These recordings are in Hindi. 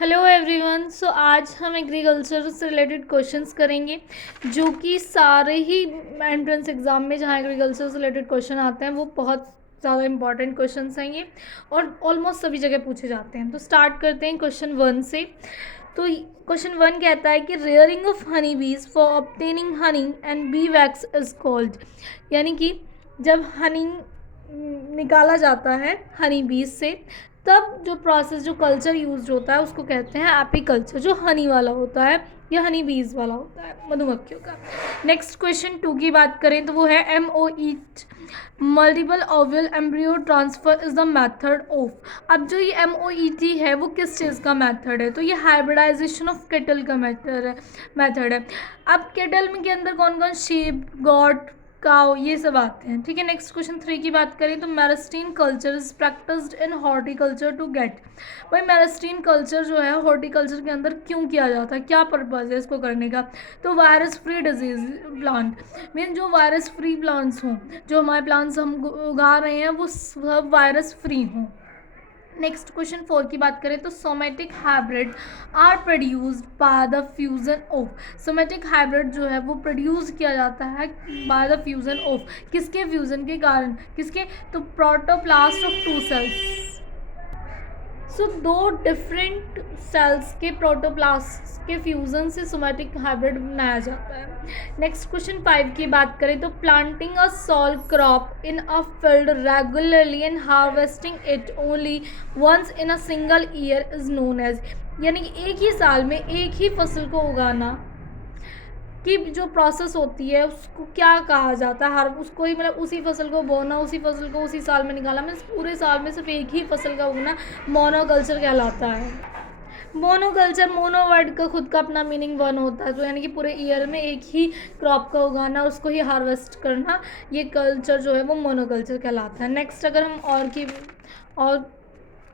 Hello everyone. सो आज हम एग्रीकल्चर से रिलेटेड क्वेश्चंस करेंगे जो कि सारे ही एंट्रेंस एग्ज़ाम में जहाँ एग्रीकल्चर से रिलेटेड क्वेश्चन आते हैं वो बहुत ज़्यादा इंपॉर्टेंट क्वेश्चंस हैं ये, और ऑलमोस्ट सभी जगह पूछे जाते हैं। तो स्टार्ट करते हैं क्वेश्चन 1 से। तो क्वेश्चन 1 कहता है कि रेयरिंग ऑफ हनी बीज for obtaining honey and B wax is called, यानी कि जब हनी निकाला जाता है हनी बीज से तब जो प्रोसेस जो कल्चर यूज होता है उसको कहते हैं एपीकल्चर, जो हनी वाला होता है या हनी बीज वाला होता है मधुमक्खियों का। नेक्स्ट क्वेश्चन 2 की बात करें तो वो है MOE multiple Oval embryo transfer is the method of. अब जो ये MOET है वो किस चीज़ का मेथड है? तो ये हाइब्रिडाइजेशन ऑफ केटल का मेथड है। अब केटल में के अंदर कौन कौन शीप, गॉट, काउ, ये सब आते हैं। ठीक है। नेक्स्ट क्वेश्चन 3 की बात करें तो meristem culture is practised in horticulture to get. भाई मैरिस्टीन कल्चर जो है हॉर्टिकल्चर के अंदर क्यों किया जाता है, क्या पर्पज़ है इसको करने का? तो virus free disease plant, mean जो वायरस फ्री प्लांट्स हों, जो हमारे प्लांट्स हम उगा रहे हैं वो सब वायरस फ्री हों। नेक्स्ट क्वेश्चन 4 की बात करें तो somatic hybrid are produced by the fusion of. Somatic hybrid जो है वो प्रोड्यूस किया जाता है बाय द फ्यूजन ऑफ, किसके फ्यूजन के कारण? किसके? तो protoplast of 2 cells. So 2 different cells के प्रोटोप्लास्ट के फ्यूजन से सोमेटिक हाइब्रिड बनाया जाता है। नेक्स्ट क्वेश्चन 5 की बात करें तो planting a sole crop in a field regularly and harvesting it only once in a single year is known as, यानी कि एक ही साल में एक ही फसल को उगाना की जो प्रोसेस होती है उसको क्या कहा जाता है? हर उसको ही मतलब उसी फसल को बोना, उसी फसल को उसी साल में निकालना, मीन्स पूरे साल में सिर्फ एक ही फसल का उगना मोनोकल्चर कहलाता है। मोनोकल्चर, मोनो वर्ड का खुद का अपना मीनिंग वन होता है, तो यानी कि पूरे ईयर में एक ही क्रॉप का उगाना, उसको ही हार्वेस्ट करना, ये कल्चर जो है वो मोनोकल्चर कहलाता है। नेक्स्ट अगर हम और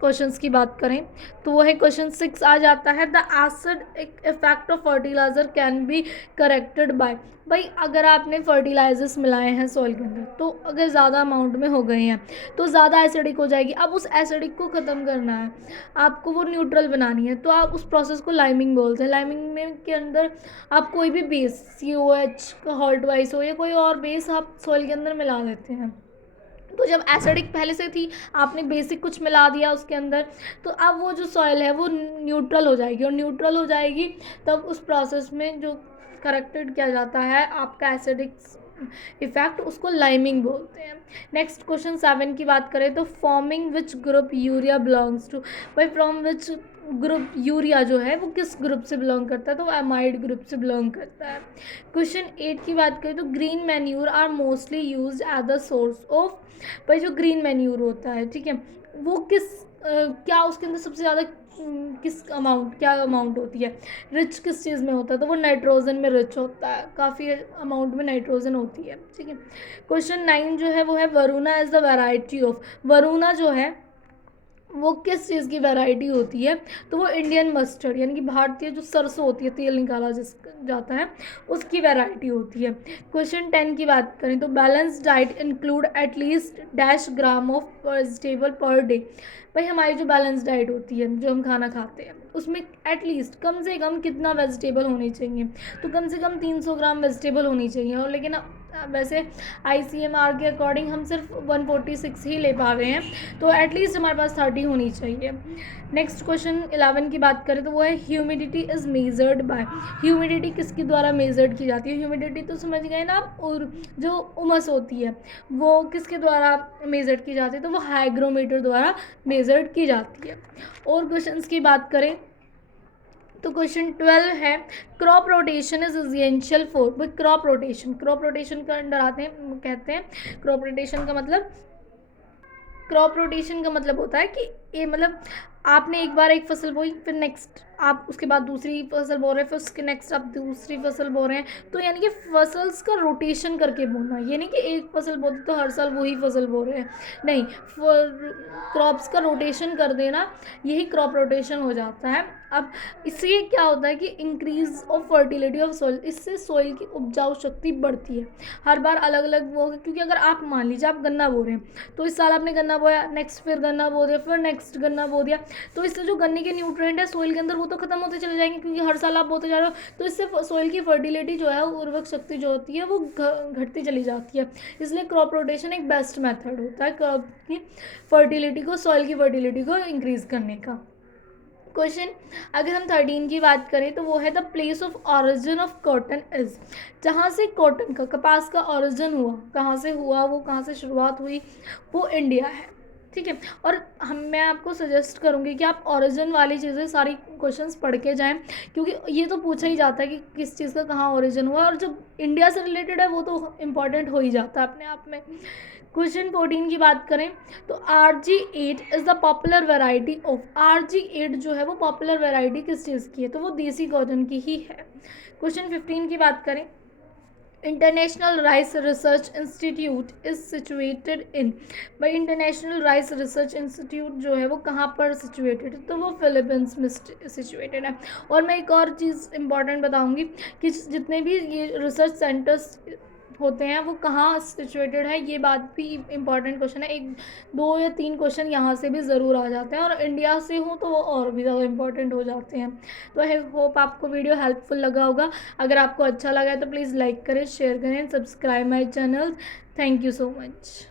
क्वेश्चंस की बात करें तो वो है क्वेश्चन 6 आ जाता है the acid effect of fertiliser can be corrected by. भाई अगर आपने फर्टिलाइजर्स मिलाए हैं सॉइल के अंदर तो अगर ज़्यादा अमाउंट में हो गए हैं तो ज़्यादा एसिडिक हो जाएगी। अब उस एसिडिक को ख़त्म करना है, आपको वो न्यूट्रल बनानी है, तो आप उस प्रोसेस को लाइमिंग बोलते हैं। लाइमिंग में के अंदर आप कोई भी बेस COH का हॉल्ट वाइस हो या कोई और बेस आप सॉइल के अंदर मिला देते हैं। तो जब एसिडिक पहले से थी, आपने बेसिक कुछ मिला दिया उसके अंदर, तो अब वो जो सॉइल है वो न्यूट्रल हो जाएगी, और न्यूट्रल हो जाएगी तब उस प्रोसेस में जो करेक्टेड किया जाता है आपका एसिडिक इफेक्ट, उसको लाइमिंग बोलते हैं। नेक्स्ट क्वेश्चन 7 की बात करें तो forming which group urea belongs to. भाई फ्रॉम विच ग्रुप यूरिया जो है वो किस ग्रुप से बिलोंग करता है? तो एमाइड ग्रुप से बिलोंग करता है। क्वेश्चन 8 की बात करें तो green manure are mostly use as the source of. भाई जो ग्रीन मैन्यूर होता है, ठीक है, वो क्या उसके अंदर सबसे ज़्यादा क्या अमाउंट होती है, रिच किस चीज़ में होता है? तो वो नाइट्रोजन में रिच होता है, काफ़ी अमाउंट में नाइट्रोजन होती है। ठीक है। क्वेश्चन 9 जो है वो है Varuna is the variety of. Varuna जो है वो किस चीज़ की वैरायटी होती है? तो वो इंडियन मस्टर्ड, यानी कि भारतीय जो सरसों होती है, तेल निकाला जाता है, उसकी वैरायटी होती है। क्वेश्चन 10 की बात करें तो balance diet include at least dash gram of vegetable per day. भाई हमारी जो बैलेंस डाइट होती है, जो हम खाना खाते हैं, उसमें एटलीस्ट कम से कम कितना वेजिटेबल होनी चाहिए? तो कम से कम 300 ग्राम वेजिटेबल होनी चाहिए, और लेकिन वैसे ICMR के अकॉर्डिंग हम सिर्फ 146 ही ले पा रहे हैं, तो एटलीस्ट हमारे पास 30 होनी चाहिए। नेक्स्ट क्वेश्चन 11 की बात करें तो वो है humidity is measured by. Humidity किसके द्वारा मेजर्ड की जाती है? ह्यूमिडिटी तो समझ गए ना आप, और जो उमस होती है वो किसके द्वारा मेजर्ड की जाती है? तो वो हाइग्रोमीटर द्वारा मेजर्ड की जाती है। और क्वेश्चंस की बात करें तो क्वेश्चन 12 है crop rotation is essential for. Crop rotation के अंडर आते हैं, कहते हैं क्रॉप रोटेशन का मतलब होता है कि ये मतलब आपने एक बार एक फसल बोई, फिर नेक्स्ट आप उसके बाद दूसरी फसल बो रहे हैं, फिर उसके नेक्स्ट आप दूसरी फसल बो रहे हैं, तो यानी कि फसल्स का रोटेशन करके बोना। ये नहीं कि एक फसल बोते तो हर साल वही फसल बो रहे हैं, नहीं, क्रॉप्स का रोटेशन कर देना, यही क्रॉप रोटेशन हो जाता है। अब इससे क्या होता है कि increase of fertility of soil, इससे सॉइल की उपजाऊ शक्ति बढ़ती है। हर बार अलग अलग वो, क्योंकि अगर आप मान लीजिए आप गन्ना बो रहे हैं, तो इस साल आपने गन्ना बोया, नेक्स्ट फिर गन्ना बो दिया, फिर नेक्स्ट नेक्स्ट गन्ना बो दिया, तो इससे जो गन्ने के न्यूट्रिएंट है सोइल के अंदर वो तो खत्म होते चले जाएंगे, क्योंकि हर साल आप बोते जा रहे हो, तो इससे सोइल की फर्टिलिटी जो है, उर्वरक शक्ति जो होती है वो घटती चली जाती है। इसलिए क्रॉप रोटेशन एक बेस्ट मेथड होता है क्रॉप की फर्टिलिटी को, सॉइल की फर्टिलिटी को इंक्रीज करने का। क्वेश्चन अगर हम 13 की बात करें तो वो है the place of origin of cotton is, जहाँ से कॉटन का, कपास का ऑरिजिन हुआ, कहाँ से हुआ, वो कहाँ से शुरुआत हुई, वो इंडिया है। ठीक है, और मैं आपको सजेस्ट करूँगी कि आप ओरिजिन वाली चीज़ें सारी क्वेश्चंस पढ़ के जाएं, क्योंकि ये तो पूछा ही जाता है कि किस चीज़ का कहाँ ओरिजिन हुआ, और जब इंडिया से रिलेटेड है वो तो इम्पॉर्टेंट हो ही जाता है अपने आप में। क्वेश्चन 14 की बात करें तो RG8 is the popular variety of, RG8 जो है वो पॉपुलर वेराइटी किस चीज़ की है, तो वो देसी कॉटन की ही है। क्वेश्चन 15 की बात करें, international rice research institute is situated in, भाई इंटरनेशनल राइस रिसर्च इंस्टीट्यूट जो है वो कहाँ पर सिचुएटेड है, तो वो फिलीपींस में सिचुएटेड है। और मैं एक और चीज़ इंपॉर्टेंट बताऊंगी कि जितने भी ये रिसर्च सेंटर्स होते हैं वो कहाँ सिचुएटेड है, ये बात भी इंपॉर्टेंट क्वेश्चन है। 1, 2 या 3 क्वेश्चन यहाँ से भी ज़रूर आ जाते हैं, और इंडिया से हो तो वो और भी ज़्यादा इंपॉर्टेंट हो जाते हैं। तो आई होप आपको वीडियो हेल्पफुल लगा होगा। अगर आपको अच्छा लगा है तो प्लीज़ लाइक करें, शेयर करें, subscribe my channel. Thank you so much.